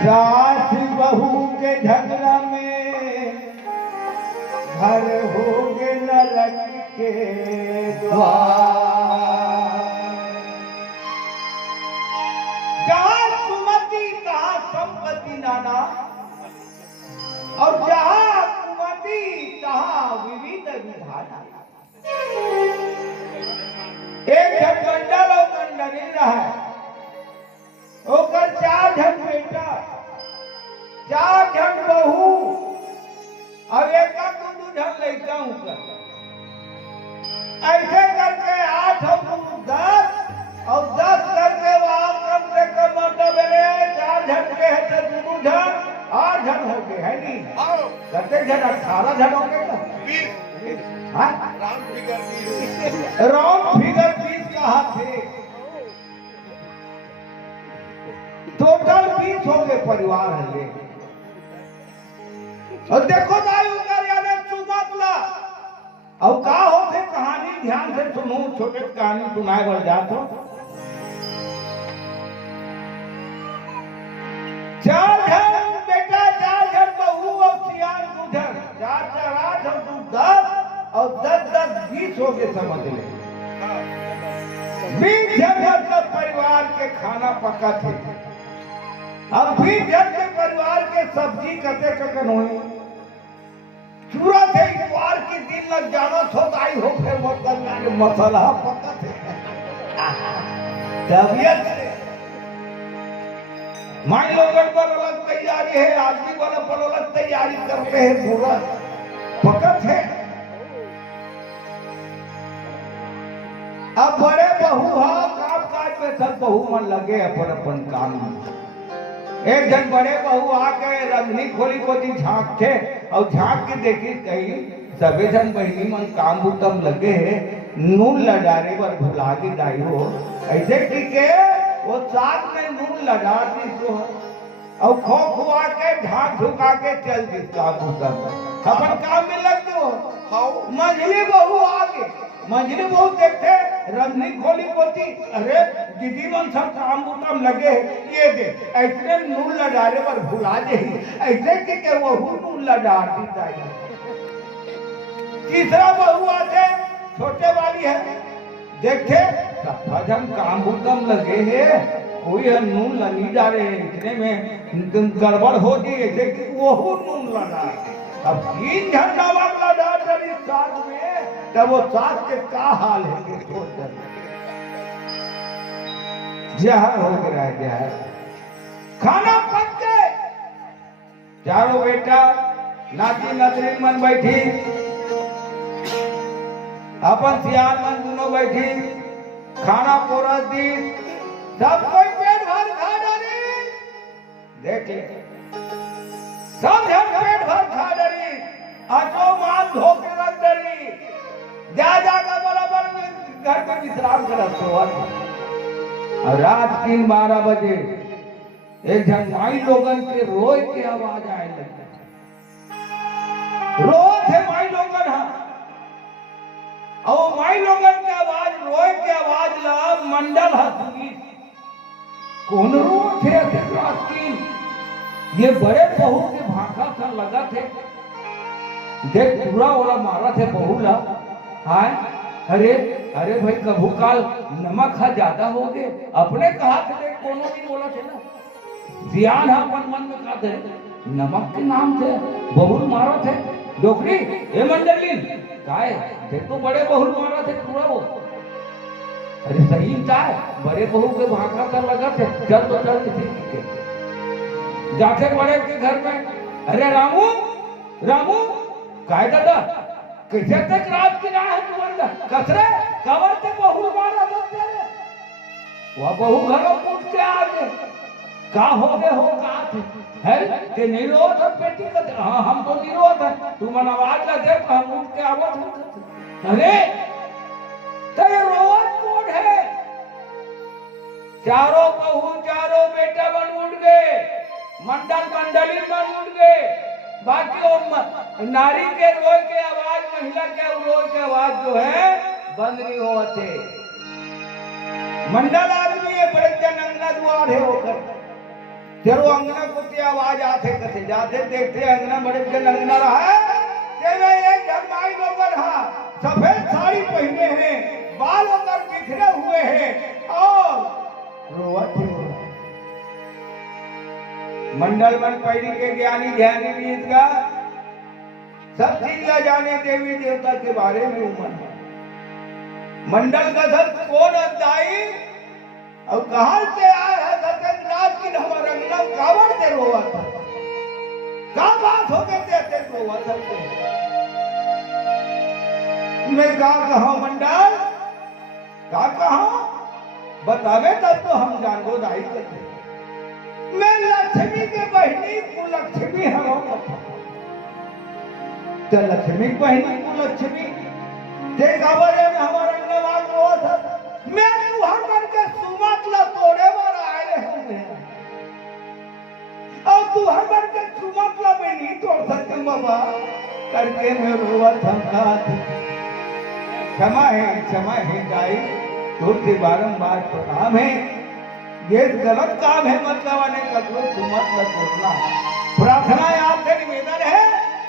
सास बहू के झगड़ा में घर होगे नरक के द्वार। जहाँ सुमति तहाँ संपत्ति नाना, और जहाँ कुमति तहाँ विविध विधान। एक जन मंडल और मंडली रहा, ओकर 4 जन बेटा, 4 जन बहू और एक दू जन लड़का होकर, ऐसे करके 8 और 10 और 10 करके वहां कम से कम मतलब 4 जन के है तो 2 जन 8 जन हो गए है नहीं, कितने जन 18 जन हो गए ना, 20 राउंड फिगर 20 कहा थे, टोटल 20 हो गए परिवार है। और देखो दाई उधर यानी चुमतला और का होते कहानी ध्यान से सुनो, छोटे कहानी सुनाए बढ़ जात हो। 4 जन बेटा, 4 जन बहू और सियान 2 जन, 4 4 8 और 2 10 और 10 10 20 हो गए समझ ले। 20 जन का परिवार के खाना पका थे। अब 20 जन के परिवार के सब्जी कते ककन होई, चूरा थे इतवार के दिन लग जाना सोताई हो फिर मतलब मसाला पका थे तबियत से माई लोगन पर अलग तैयारी है, आदमी वाला पर अलग तैयारी करते हैं, पूरा पकत है। अब बड़े बहू हा काम काज में सब बहू मन लगे अपन अपन काम में। एक जन बड़े बहू आके रंधनी खोली को दी झांकते और झांक के देखी कहीं सभी जन बहनी मन काम बुतम लगे है, नून लडारे पर भुला दी दाई हो, ऐसे ठीक है वो साथ में नून लगा दी सो और खो खुआ के ढाक झुका के चल दी काम बुतम, अपन काम में लग गयो। मंझली बहू आगे, मंझली बहू देखते रंधनी खोली पोती, अरे दीदी मन सब काम बुतम लगे ये दे, ऐसे नून लडारे पर भुला दे, ऐसे के वो नून लड़ा दी दाई। तीसरा बहू आते छोटे वाली है, देखे सब जन काम बुतम लगे है, कोई है नून लगी जा रहे हैं, इतने में गड़बड़ हो गई, ऐसे कि वो नून लड़ा। अब 3 घंटा बाद लड़ा डरी साथ में, तब वो साथ के का हाल है जहर हो गया है, जहर। खाना पक के चारों बेटा नाती नतरी मन बैठी, अपन सियान मन दोनों बैठी, खाना पोरस दी, सब कोई पेट भर खा डाली, देख ले सब जन पेट भर खा डाली, आजो माल धो के रख डाली, जा कर बराबर घर में विश्राम करत हो। और रात 3-12 बजे एक जन माई लोगन के रोए के आवाज आए लगे, रोए थे माई लोगन हा, और माई लोगन के आवाज रोए के आवाज ला मंडल हसी कौन रोए थे अधिक रात की, ये बड़े बहू के भाखा था लगा थे, देख पूरा वाला मारा थे बहू ला, हाय अरे अरे भाई कभू काल नमक हा ज्यादा हो गए, अपने कहा थे देख कोनो भी बोला थे ना, ध्यान अपन मन में कहा थे नमक के नाम थे बहुल मारा थे डोकरी ए मंडली काय देखो बड़े बहुल मारा थे पूरा वो, अरे सही था बड़े बहू के भाखा कर लगा थे, चल तो चल किसी के जाते बड़े के घर में, अरे रामू रामू काय दादा कैसे तक रात की ना है तुम्हारा कसरे कवर से बहू मारा दो तेरे, वह बहू घरों पूछ के आ गए का हो गए हो का है कि नहीं रो था बेटी का, हाँ हम तो नहीं रो था, तू मन आवाज लगे तो हम उठ के आवाज, अरे तेरे रोवत कौन है, चारों बहू चारों बेटा बन उठ गए, मंडल मंडली बन उठ गए, बाकी और नारी के रोए के आवाज महिला के रोए के आवाज जो है बंद नहीं होते। मंडल आदमी है बड़े जन अंगना द्वार है होकर तेरो अंगना कुत्ते आवाज आते कथे जाते देखते अंगना बड़े के अंगना रहा है तेरे एक धर्माई लोग रहा सफेद साड़ी पहने हैं बाल होकर बिखरे हुए हैं और रोवत मंडल मन पैरी के ज्ञानी ध्यानी रीत का सब चीज ला जाने देवी देवता के बारे में उमन मंडल का धर कौन अध्यायी और कहां से आया है सत्यनारायण की हमारा अंगना कावड़ से रोवा था का बात हो गए थे रोवा था मैं का कहा मंडल का कहा बतावे तब तो हम जानो दाई करते मैं लक्ष्मी के बहनी कुलक्ष्मी हूं तो लक्ष्मी बहनी कुलक्ष्मी देखा बजे में हमारा अंगना रोवा था मैं तुहर बन के सुमत ला तोड़े बार आए होंगे और तुहर बन के सुमत ला मैं नहीं तोड़ सकते बाबा करके मैं रोवा था क्षमा है गाई तुझसे बारंबार प्रणाम है ये गलत काम है मतलब आने ककरो सुमत ला तोड़ना प्रार्थना आपसे निवेदन है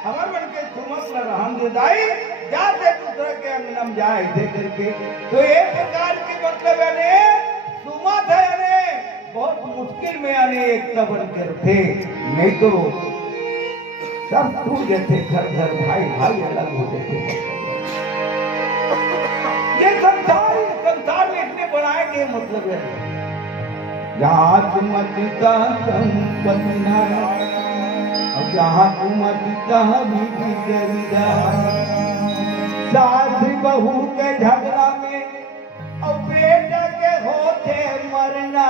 हमार बन के सुमत ला रहम दे दाई जाते दूसरे के अंगनम जाए दे करके तो एक प्रकार की मतलब यानी सुमत है यानी बहुत मुश्किल में यानी एक तबन करते नहीं तो सब टूट जाते घर घर भाई भाई अलग हो जाते ये संसार में इतने बनाए गए मतलब है जहाँ सुमति का संपत्ति अब जहाँ सुमति तहाँ भी सास बहू के झगड़ा में और बेटा के होते मरना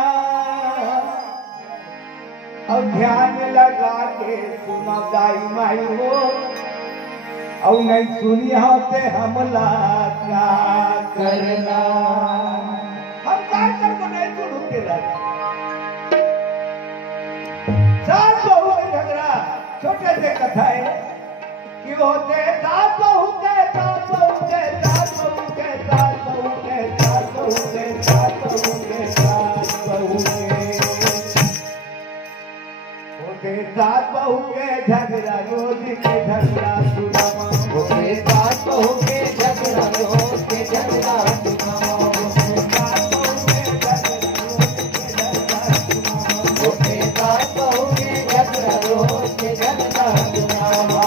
और ध्यान लगा के सुना दाई माई हो और नहीं सुनी होते हमला का करना हम क्या कर नहीं सुनते रहे सास बहू के झगड़ा छोटे से कथा है कि होते सास बहू के सास बहू के सास बहू के सास बहू के सास बहू के सास बहू के सास बहू के होते सास बहू के झगड़ा रोज के झगड़ा सुनामा होते सास बहू के झगड़ा रोज के झगड़ा सुनामा होते सास बहू के झगड़ा रोज के झगड़ा सुनामा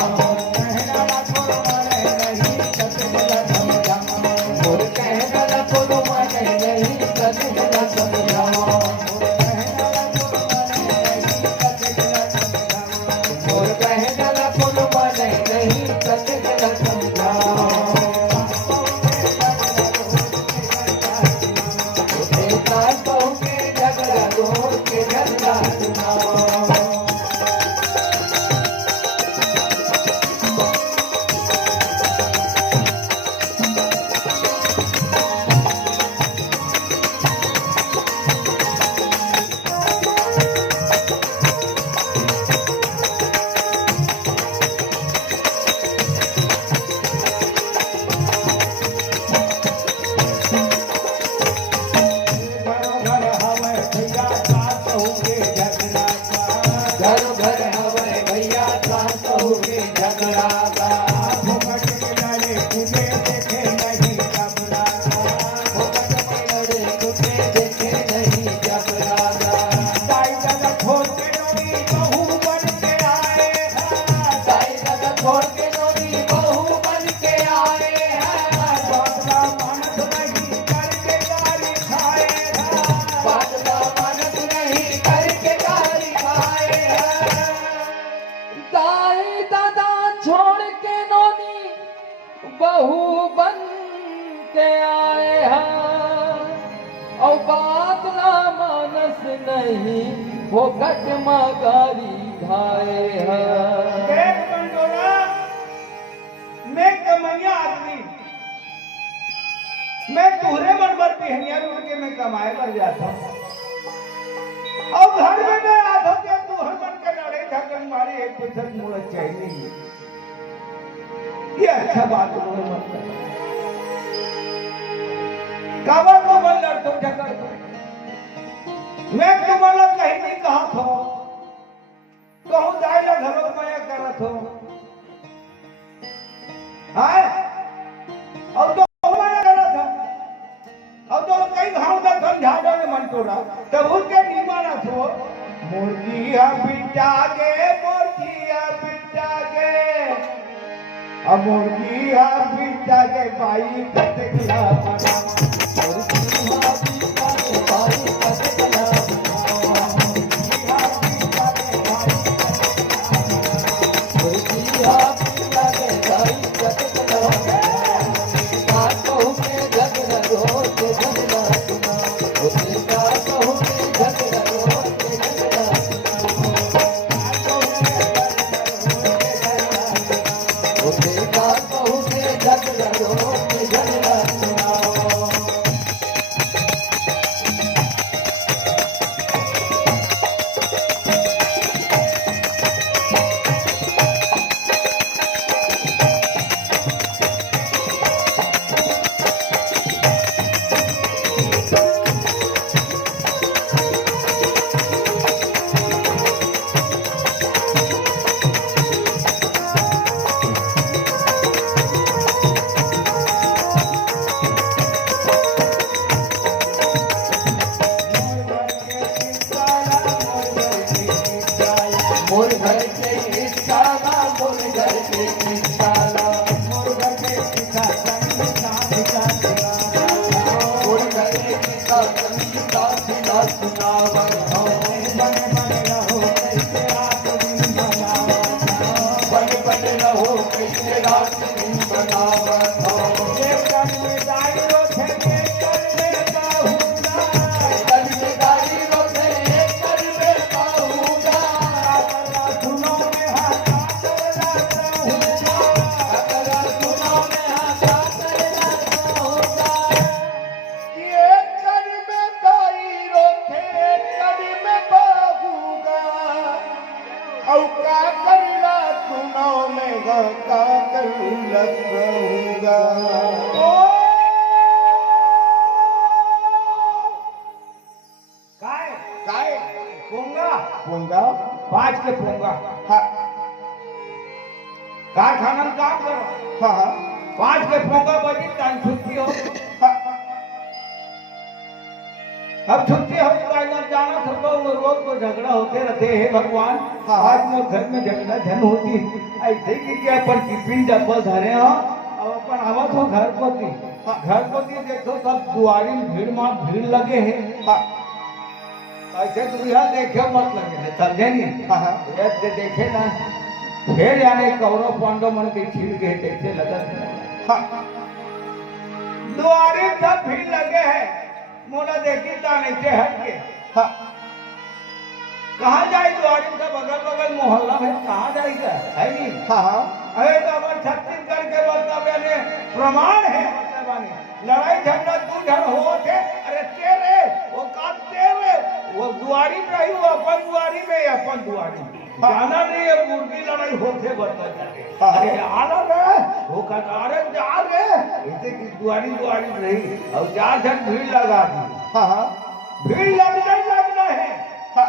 बहू बन के आए हैं और बात ना मानस नहीं वो कट मगारी घाए हैं। देख मंडोरा मैं कमैया आदमी मैं तुहरे मन पर पहनिया उड़ के मैं कमाए कर जाता और घर में मैं आता के तुहर मन के लड़े झगड़ मारे एक दूसरे मुड़ चाहिए ये अच्छा बात बोल मत कर काबर तो मन लड़ तुम झगड़ मैं तुम्हारा कहीं नहीं कहा था मुर्गिया बिटा गे मुर्गिया बिटा गे अब मुर्गिया बिटा गे भाई कटकला बना मुर्गिया बिटा गे भाई कटकला मुर्गिया बिटा गे भाई कटकला कहूँ के झगड़ा रोज झगड़ा सुना उसका कहूँ के झगड़ा रोज झगड़ा उसका कहूँ के झगड़ा रोज झगड़ा सुनाओ मोर घर के इशारा मोर घर के इशारा मोर घर के इशारा मोर घर के इशारा संगीता सिला सुनावा बन बन रहो कैसे रात दिन बनावा बन बन रहो कैसे रात दिन बनावा ये कर में दाई रोथे के कर में बाहुला कर में दाई रोथे कर में बाहुला सुनो में हाथ करना होगा अगर सुनो में हाथ करना होगा ये कर में दाई रोथे कर में बाहुगा औ का करला सुनो में का करला होगा काय काय पोंगा पोंगा पाँच के पोंगा हाँ कारखाना में काम करो हाँ पाँच के पोंगा बजी टाइम छुट्टी हो हाँ अब छुट्टी हो जाएगा जाना था तो वो रोज को झगड़ा होते रहते हैं भगवान हाँ। आज मोर घर में झगड़ा झन होती ऐसे कि क्या पर टिफिन डब्बा धरे हो अब अपन आवत हो घर पोती हाँ। घर पोती देखो सब दुआरी में भीड़ मार भीड़ लगे हैं हाँ ऐसे तो यहाँ देखे मत लगे समझे नहीं हाँ हाँ ये देखे ना फिर यानी कौरव पांडव मन के छीन गए कैसे लगत हाँ दुआरे सब भीड़ लगे हैं मोला देखी ताने से हट के हाँ कहाँ जाए दुआरी का बगल बगल मोहल्ला में कहाँ जाएगा है नहीं हाँ हाँ अरे तो हमारे छत्तीसगढ़ के मतलब यानी प्रमाण है मतलब यानी लड़ाई झगड़ा तू झड़ हो थे अरे तेरे वो का तेरे वो दुआरी में रही वो अपन दुआरी में अपन दुआरी में जाना नहीं है मुर्गी लड़ाई होते बता जाए अरे आना रे वो कतारे जा रे ऐसे की दुआरी दुआरी रही और जा झट भीड़ लगा दी हाँ हाँ भीड़ लगना है हाँ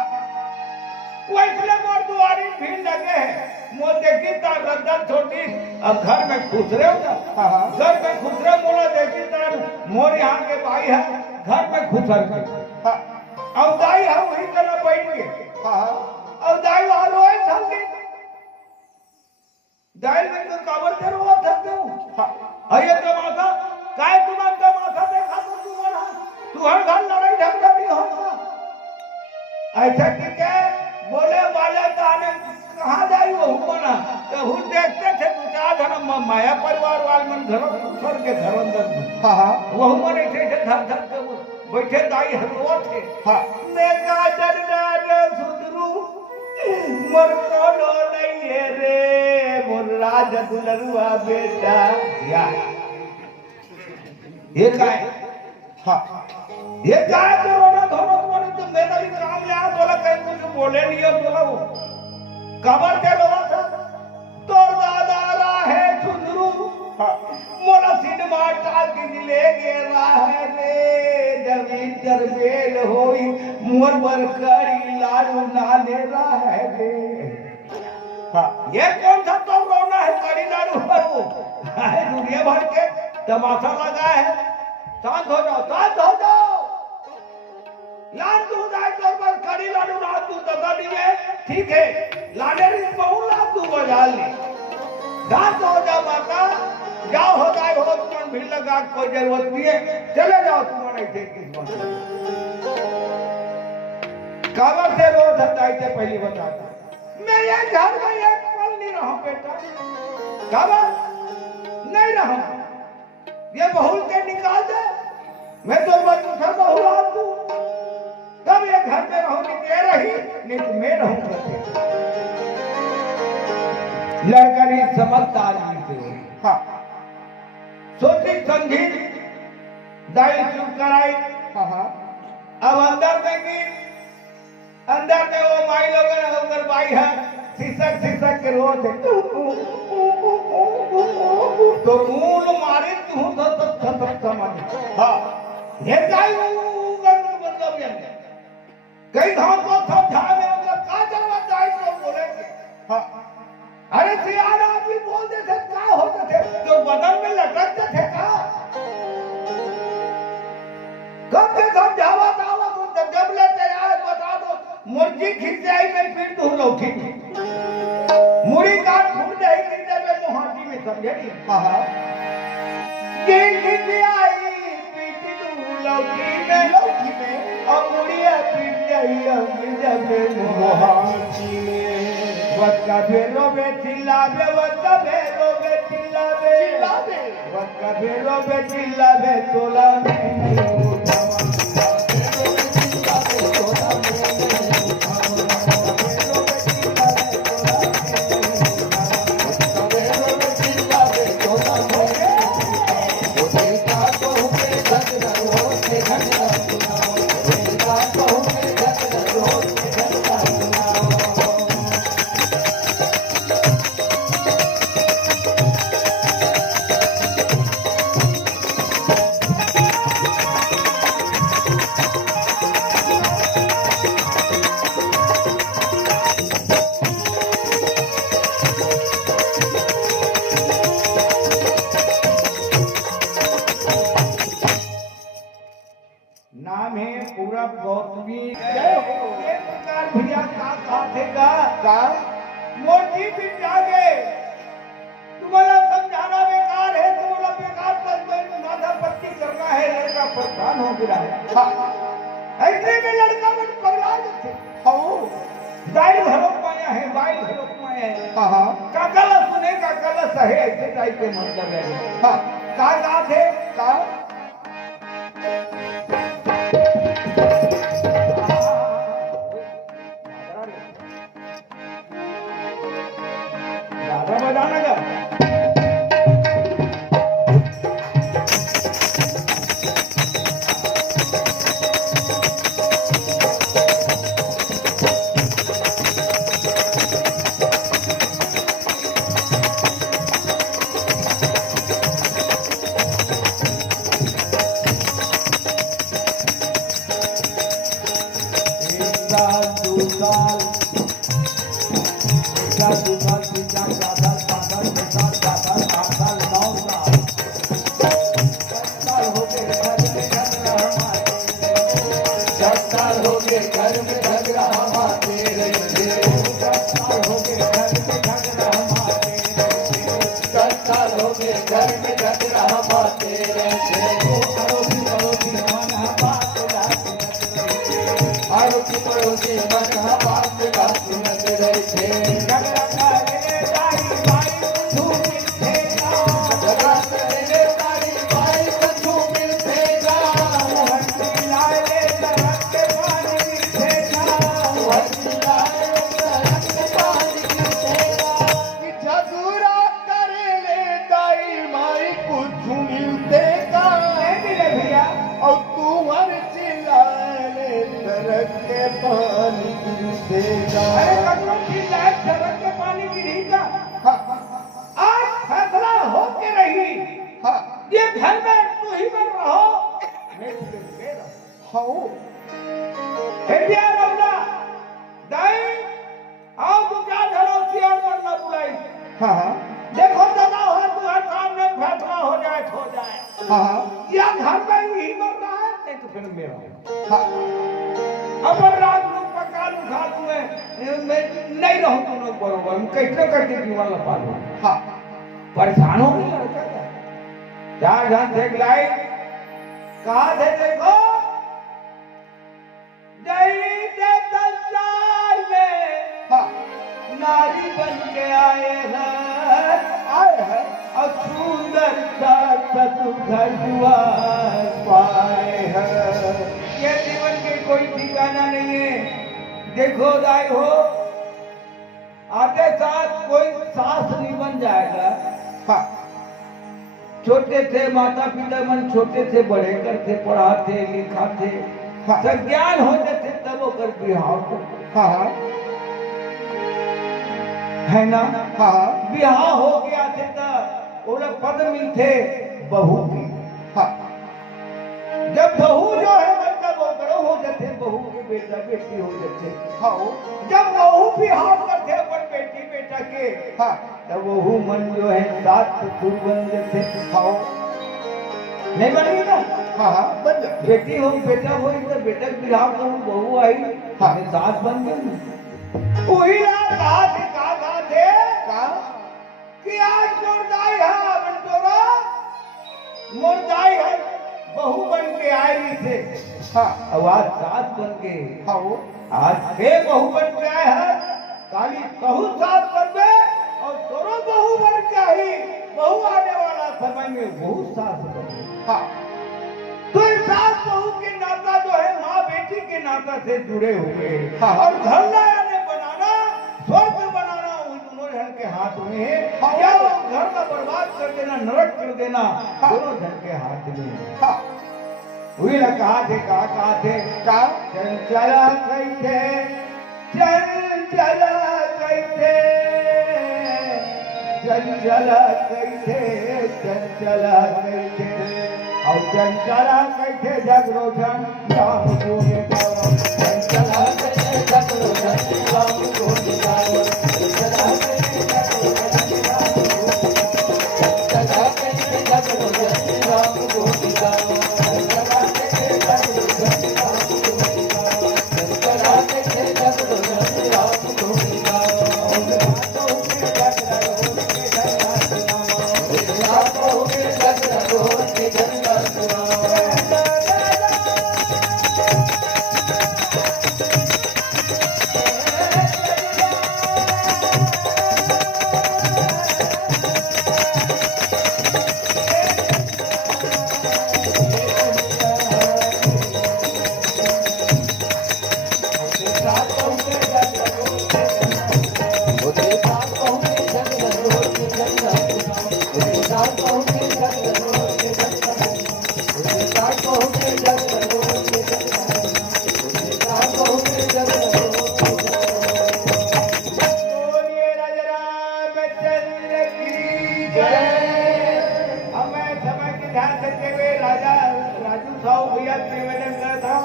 वो इसलिए मोर दुआरी भीड़ लगे है मोर देखी तार रद्दा छोटी अब घर में खुश रहे हो ना हाँ हाँ घर में खुश रहे मोला देखी तार मोर यहाँ के भाई है घर में खुश रहे हाँ अब दाई है वही तरह बैठ के हाँ अब दाई वहां रोए थकी दाई में तो काबर से रोआ थकते हो हाँ अरे तमाशा काय तुम्हारा तमाशा देखा तो तुम्हारा तू हर घर लड़ाई झगड़ा नहीं होता ऐसा ठीक है बोले वाले तो आने कहाँ जाई वो हुआ तो हु देखते थे दो चार जन माया परिवार वाले मन घर छोड़ के घर अंदर हाँ हाँ वो हुआ नहीं थे धर धर के वो बैठे दाई हरवा थे हाँ मैं का डर सुधरू मर को नहीं है रे मोर राज दुलरुआ बेटा या ये का है हाँ ये का है कोरोना धोनो तुम्हारे तो मेरा भी काम ले आ तोला कहीं कुछ बोले नहीं हो तोला वो कबर के लोग था तोर दादा रहा है सुंदरू हाँ मोला सिनेमा टाल के ले गेला है रे जमीन दरबेल होई मोर बरकरी लाडू ना ले रहा है रे हाँ ये कौन सा तो रोना है कड़ी लाडू पर वो है दुनिया भर के तमाशा लगा है शांत हो जाओ लाल दूध आए तो पर कड़ी लाडू ना तू दगा ठीक है लाडे बहुत लाभ तू बजा ले रात हो जा माता जाओ हो जाए हो तुम भीड़ लगा कोई जरूरत नहीं है चले जाओ तुम नहीं थे किस बात काबर से रोज हटाई थे पहली बताता मैं ये घर में एक पल नहीं रहा बेटा काबर नहीं रहा ये बहुल के निकाल दे मैं तो बस बहुल आ तू तब ये घर में रहूं निकले रही नहीं तो मैं रहूंगा लड़करी समझदारी से हाँ सोची समझी दाई चुप कराई हाँ अब अंदर देंगी अंदर में वो माई लोग उधर बाई है सिसक के रोज तो मूल मारे तू तो समझ हाँ ये गाय मतलब ये कई धाम को समझा में मतलब का जरूरत दाई तो बोलेंगे हाँ अरे सियार आदमी बोलते थे क्या होते थे तो बदन में लटकते थे क्या कब से समझावा दावा तो जब लेते आए बता दो मुर्गी खींच आई में फिर तू लौटी मुड़ी का फूट नहीं खींचे में मोहाटी में समझे नहीं हाँ खींच आई पीटी तू लौटी में और मुड़िया पीट जाई में मोहाटी में वक्का भेरो में चिल्लावे वक्का भेरो में चिल्लावे वक्का भेरो में चिल्लावे तोला में नाम है पूरा गौतमी ये प्रकार भैया का देगा का मोटी भी जागे तुम्हारा समझाना बेकार है तुम्हारा बेकार पर माथा पट्टी करना है लड़का परेशान हो गया है ऐसे में लड़का मन पगला जाते हो दाई घरों पाया है बाई घरों पाया है हां काकला सुने काकला सहे ऐसे दाई के मतलब है हां का थे का बजाना का अरे कटोर की लाइट झलक के पानी गिरेगा आज फैसला हो के रही ये घर में तू ही बन रहो मैं तुझे हाँ हेडिया रौला दाई आओ तू क्या धरो सियार बनना बुलाई देखो दादा हो तुम्हारे सामने फैसला हो जाए या घर में ही बन रहा है नहीं तो फिर मेरा अपन रात को पका लूं खात मैं नहीं रहूं तुम लोग बरोबर मैं कैसे करके जीवन लपा लूं हाँ परेशान हो गई लड़का क्या चार घंटे देख लाई कहा थे देखो नहीं थे संसार में हाँ नारी बन के आए हैं और सुंदरता घर द्वार पाए हैं ये जीवन के कोई ठिकाना नहीं है देखो दाई हो आते साथ कोई सास नहीं बन जाएगा हाँ छोटे थे माता पिता मन छोटे थे बड़े करते पढ़ाते लिखाते हाँ। ज्ञान होते थे तब वो कर बिहाव को हाँ हाँ है ना हाँ बिहाव हो गया थे तब वो लोग पद मिलते बहू की हाँ जब बहू जो है मतलब वो बड़ो हो जाते बहू के बेटा बेटी हो जाते हाँ जब बहू बिहाव करते अपन बेटी बेटा के हाँ तब बहू मन जो है सात ससुर बन जाते हाँ नहीं बनेगी ना हाँ हाँ बन जाए बेटी हो बेटा हो तो बेटा के बिहाव करूँ बहू आई हाँ। सास बन गई वही ना कहा थे का कि आज मुर्दाई है बंटोरा मुर्दाई है बहू बन के आई थे हाँ अब आज सास बन के हाँ आज फिर बहू बन के आए हैं काली कहू सास बन गए और दोनों बहू बन के आई बहू आने वाला समय में बहू सास बन गई हाँ तो इस सास बहू के नाता जो है माँ बेटी के नाता से जुड़े हुए हाँ। और घर नया ने बनाना स्वर्ग बनाना उन दोनों जन के हाथ में है हाँ। या वो घर का बर्बाद कर देना नरक कर देना हाँ। दोनों जन के हाथ में है हाँ वही ना कहा थे का चंचला कैसे चंचला कैसे चंचला कैसे चंचला कैसे और चंचला कैसे जगरो जन राम को चंचला कैसे जगरो जन राम को चंचला कैसे जगरो जन राम को चंचला कैसे जगरो जन राम को चंचला कैसे जगरो जन राम को साथ कहूँ